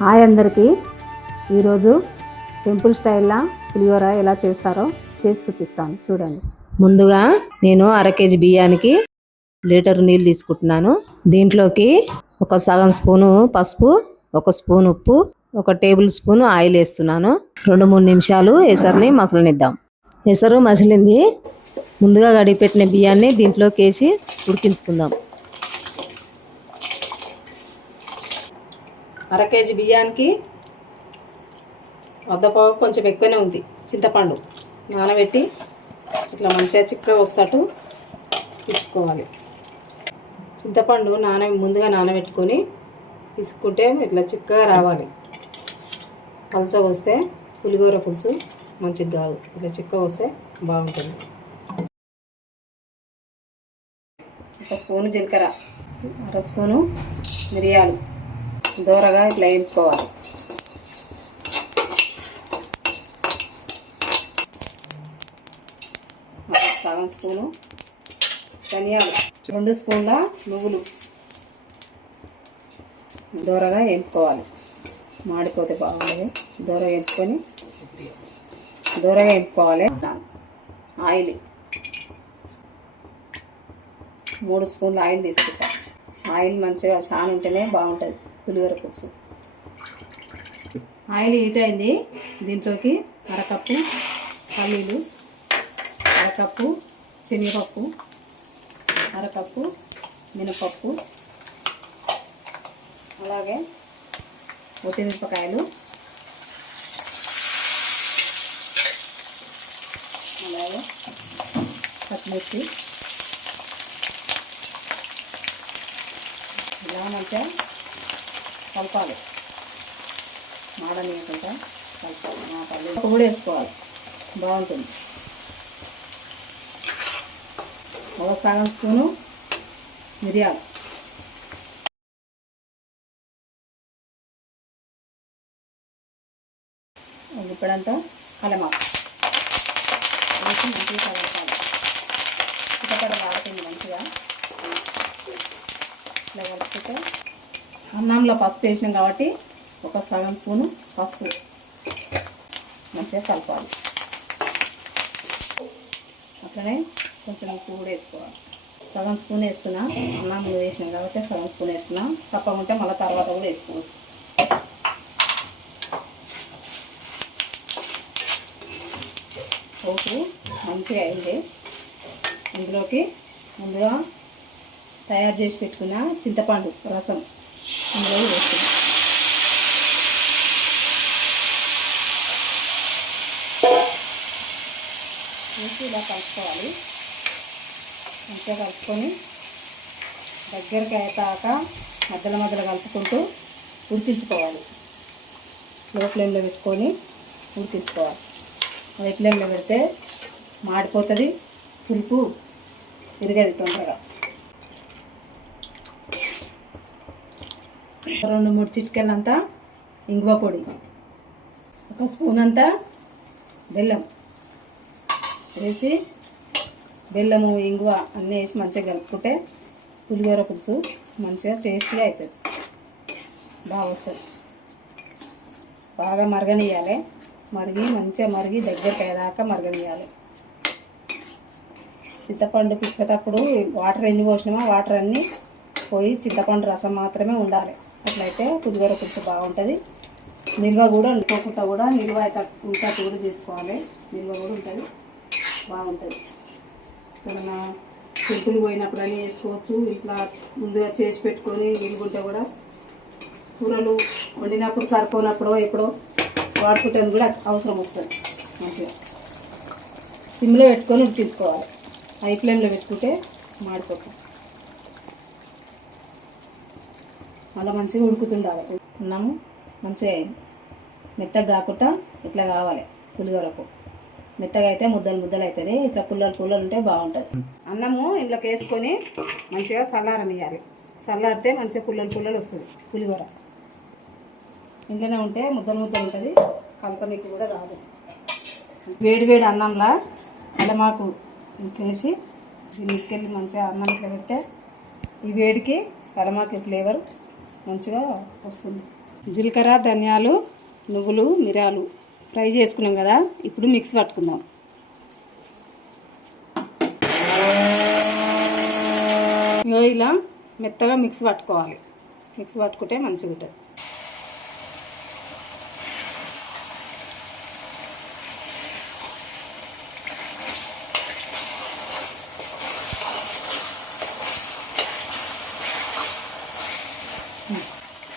Hi అందరికీ. ఈరోజు temple స్టైల్లో పులిహోర ఎలా చేస్తారో చేసి చూపిస్తాను, చూడండి. ముందుగా నేను అర కేజీ బియ్యానికి లీటర్ నీళ్ళు తీసుకుంటున్నాను. దీంట్లోకి ఒక సగం స్పూను పసుపు, ఒక స్పూన్ ఉప్పు, ఒక టేబుల్ స్పూన్ ఆయిల్ వేస్తున్నాను. 2-3 నిమిషాలు ఎసరుని మసలనిద్దాం. ఎసరు మసిలింది. ముందుగా కడిగిపెట్టిన బియ్యాన్ని దీంట్లోకి వేసి ఉడికించుకుందాం. అర కేజీ బియ్యానికి వద్దపావు కొంచెం ఎక్కువనే ఉంది. చింతపండు నానబెట్టి ఇట్లా మంచిగా చిక్కగా వస్తట్టు పిసుకోవాలి. చింతపండు ముందుగా నానబెట్టుకొని పిసుక్కుంటే ఇట్లా చిక్కగా రావాలి. పలుచగా వస్తే పులిహోర పులుసు మంచిగా కాదు. ఇట్లా చిక్కగా వస్తే బాగుంటుంది. ఒక స్పూను జీలకర్ర, అర స్పూను మిరియాలు దూరగా ఇట్లా వేయించుకోవాలి. సగం స్పూను ధనియాలు, 2 స్పూన్ల నువ్వులు దూరగా వేయించుకోవాలి. మాడిపోతే బాగుంటుంది. దూరగా వేయించుకోవాలి. ఆయిల్ 3 స్పూన్ల ఆయిల్ తీసుకుంటాం. ఆయిల్ మంచిగా చాలా ఉంటేనే బాగుంటుంది పులిహోర పులుసు. ఆయిల్ హీట్ అయింది. దీంట్లోకి అరకప్పు పల్లీలు, అరకప్పు శనగపప్పు, అరకప్పు మినపప్పు, అలాగే ఒట్టిమిరపకాయలు, అలాగే పచ్చిమిర్చి ఇలా మంచిగా కలపాలి. మాడనీయకుండా కలపాలి. మా పల్లీలు కూడా వేసుకోవాలి, బాగుంటుంది. ఒక సగం స్పూను మిరియాలు, ఇప్పుడంతా కలమాకు వేసి మంచిగా కలపాలి. చిట్టపడ వాడుతుంది మంచిగా. ఇట్లా కలుపుకుంటే అన్నంలో పసుపు వేసినాం కాబట్టి ఒక సగం స్పూను పసుపు మంచిగా కలపాలి. అట్లనే కొంచెం ఉప్పు కూడా వేసుకోవాలి. సగం స్పూన్ వేస్తున్నా. అన్నంలో వేసినాం కాబట్టి సగం స్పూన్ వేస్తున్నా. సప్పగా ఉంటే మళ్ళీ తర్వాత కూడా వేసుకోవచ్చు. పోపు మంచిగా అయింది. ఇందులోకి ముందుగా తయారు చేసి పెట్టుకున్న చింతపండు రసం అందులో వేసుకున్నాం. వేసి ఇలా కలుపుకోవాలి. మంచిగా కలుపుకొని దగ్గరికి అయ్యాక మధ్యలో కలుపుకుంటూ ఉడికించుకోవాలి. లో ఫ్లేమ్లో పెట్టుకొని ఉడికించుకోవాలి. హై ఫ్లేమ్లో పెడితే మాడిపోతుంది, పులుపు ఇరగది తొందరగా. 2-3 చిటికెళ్ళంతా ఇంగువ పొడి, ఒక స్పూన్ అంతా బెల్లం వేసి, బెల్లము ఇంగువ అన్నీ వేసి మంచిగా కలుపుకుంటే పులిహోర పులుసు మంచిగా టేస్ట్గా అవుతుంది, బాగా వస్తుంది. బాగా మరగనియాలి. మంచిగా మరిగి దగ్గరికి అయ్యేదాకా మరగనియాలి. చింతపండు పిసుకేటప్పుడు వాటర్ ఎన్ని పోసినామో వాటర్ అన్నీ పోయి చింతపండు రసం మాత్రమే ఉండాలి. అట్లయితే పులిహోర పులుసు బాగుంటుంది. నిల్వ కూడా ఉండిపోకుండా కూడా నిల్వ అయితే ఉంటట్టు కూడా చేసుకోవాలి. నిల్వ కూడా ఉంటుంది, బాగుంటుంది. ఏదైనా చింపులు పోయినప్పుడు అన్నీ వేసుకోవచ్చు. ఇట్లా ముందుగా చేసి పెట్టుకొని నిలుగుంటే కూడా కూరలు వండినప్పుడు సరిపోనప్పుడు ఎప్పుడో వాడుకుంటే కూడా అవసరం వస్తుంది. మంచిగా సిమ్లో పెట్టుకొని ఉడికించుకోవాలి. హై ఫ్లేమ్లో పెట్టుకుంటే మాడిపోతుంది. అలా మంచిగా ఉడుకుతుండాలి. అన్నము మంచిగా అయింది. మెత్తగా కాకుండా ఇట్లా కావాలి. పులిహోరకు మెత్తగా అయితే ముద్దలు అవుతుంది. ఇట్లా పుల్లలు ఉంటే బాగుంటుంది. అన్నము ఇంట్లోకి వేసుకొని మంచిగా చల్లారనియాలి. చల్లారితే మంచిగా పుల్లలు వస్తుంది పులిహోర. ఇంట్లోనే ఉంటే ముద్దలు ఉంటుంది, కలపనీకి కూడా రాదు. వేడి అన్నంలా అల్లమాకు వేసి దీన్ని తీసుకెళ్ళి మంచిగా అన్నం ఇట్లా పెడితే ఈ వేడికి కలమాకి ఫ్లేవర్ మంచిగా వస్తుంది. జీలకర్ర, ధనియాలు, నువ్వులు, మిరియాలు ఫ్రై చేసుకున్నాం కదా. ఇప్పుడు మిక్స్ పట్టుకుందాం. ఇలా మెత్తగా మిక్స్ పట్టుకోవాలి. మిక్స్ పట్టుకుంటే మంచిగా ఉంటుంది.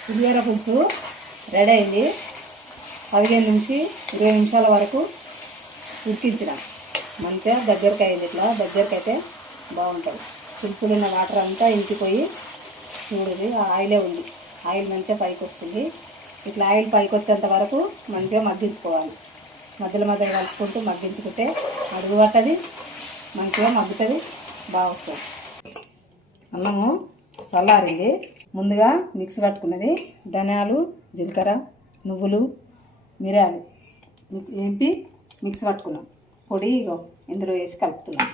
పులిహోర పులుసు రెడీ అయింది. 15 నుంచి 20 నిమిషాల వరకు ఉడికించిన మంచిగా దగ్గరికి అయింది. ఇట్లా దగ్గరికి అయితే బాగుంటుంది. పులుసులో ఉన్న వాటర్ అంతా ఇంకిపోయి చూడండి ఆయిలే ఉంది. ఆయిల్ మంచిగా పైకి వస్తుంది. ఇట్లా ఆయిల్ పైకి వచ్చేంత వరకు మంచిగా మగ్గించుకోవాలి. మధ్యలో మధ్యలో కలుపుకుంటూ మగ్గించుకుంటే అడుగు పట్టది, మంచిగా మగ్గుతుంది, బాగా వస్తుంది. అన్నము చల్లారింది. ముందుగా మిక్స్ పట్టుకున్నది ధనియాలు, జీలకర్ర, నువ్వులు, మిరియాలు ఏంపి మిక్స్ పట్టుకున్నాం. పొడి ఇగో ఇందులో వేసి కలుపుతున్నాం.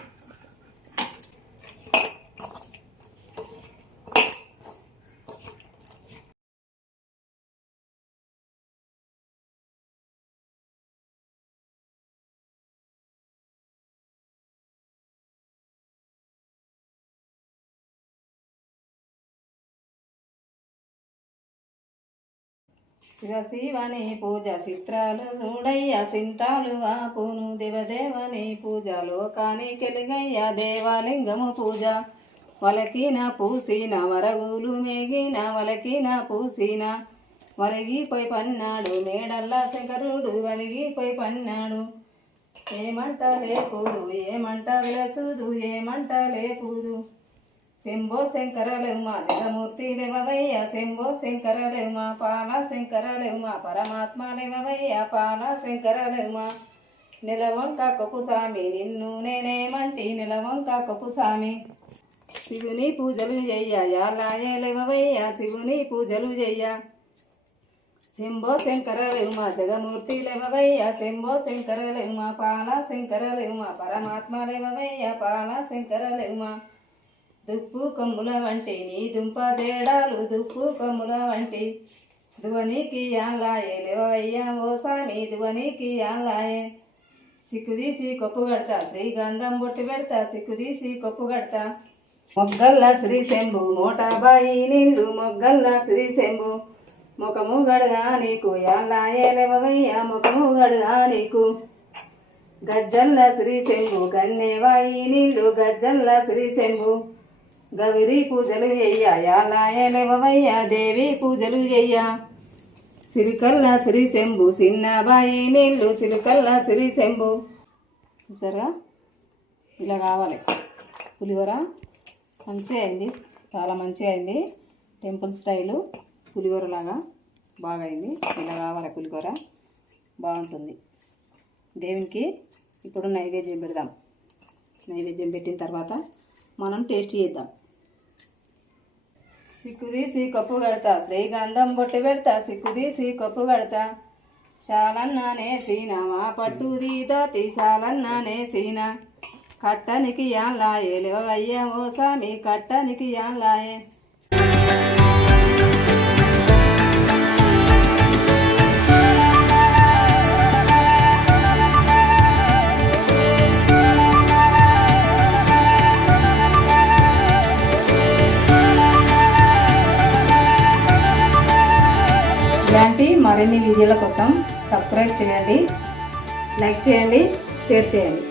శివ శివని పూజ చిత్రాలు చూడయ్య సింతాలు వాపును దేవదేవని పూజ లోకానికెలుగయ్య దేవాలింగము పూజ వలకిన పూసిన వరగులు మేగిన వలకిన పూసిన వలిగిపోయి పన్నాడు మేడల్లా శంకరుడు వలిగిపోయి పన్నాడు. ఏమంట లేపుదు ఏమంట విలసుదు ఏమంట లేపుదు శంభో శంకరలేమా జగమూర్తి లేవయ్య శంభో శంకరలేమా పాల శంకరలేమా పరమాత్మ లేవయ్య పాల శంకరలేమా నెలవంక కొప్పుసామి నిన్ను నేనేమంటి నెలవంక కొప్పుసామి శివుని పూజలు చెయ్య యాలాయ లేవయ్య శివుని పూజలు చెయ్య శంభో శంకరలేమా జగమూర్తి లేవయ్య శంభో శంకరలేమా పాల శంకరలేమా పరమాత్మ లేవయ్య పాల శంకరలేమా దుప్పు కొమ్ముల వంటి నీ దుంప జేడాలు దుప్పు కొమ్ముల వంటి దువనికి యాలాయే లేవయ్యా ఓ సామి దువనికి యాలాయే సిక్కుదీసి కొప్పు కడతా శ్రీగంధం బొట్టు పెడతా సిక్కుదీసి కొప్పు కడతా మొగ్గల్ల శ్రీ శంభు మోటాబాయి నీళ్ళు మొగ్గల్ల శ్రీ శంభు ముఖము గడగా నీకు యాలాయే లేవయ్యా ముఖము గడగా నీకు గజ్జల్ల శ్రీ శంభు గన్నేవాయి నీళ్ళు గజ్జల్ల శ్రీ శంభు గౌరీ పూజలు చెయ్య యాలాయ లేవయ్య దేవి పూజలు చెయ్య సిరికల్ల శ్రీ శంభు సిన్నబాయి నీళ్ళు సిరికల్ల శ్రీ శంభు. చూసారా ఇలా కావాలి. పులిహోర మంచిగా అయింది, చాలా మంచిగా అయింది. టెంపుల్ స్టైలు పులిహోర లాగా బాగా అయింది. ఇలా కావాలి పులిహోర, బాగుంటుంది. దేవునికి ఇప్పుడు నైవేద్యం పెడదాం. నైవేద్యం పెట్టిన తర్వాత మనం టేస్ట్ చేద్దాం. సిక్కుదీసి కొప్పు కడతా శ్రీగంధం బొట్టు పెడతా సిక్కుదీసి కొప్పు కడతా చాలన్నానే సీనా మా పట్టుది దోతి చాలన్నానే సీనా కట్టనికి యాలాయే లేవయ్యా ఓ సామి కట్టనికి యాలాయే. ఇలాంటి మరిన్ని వీడియోల కోసం సబ్స్క్రైబ్ చేయండి, లైక్ చేయండి, షేర్ చేయండి.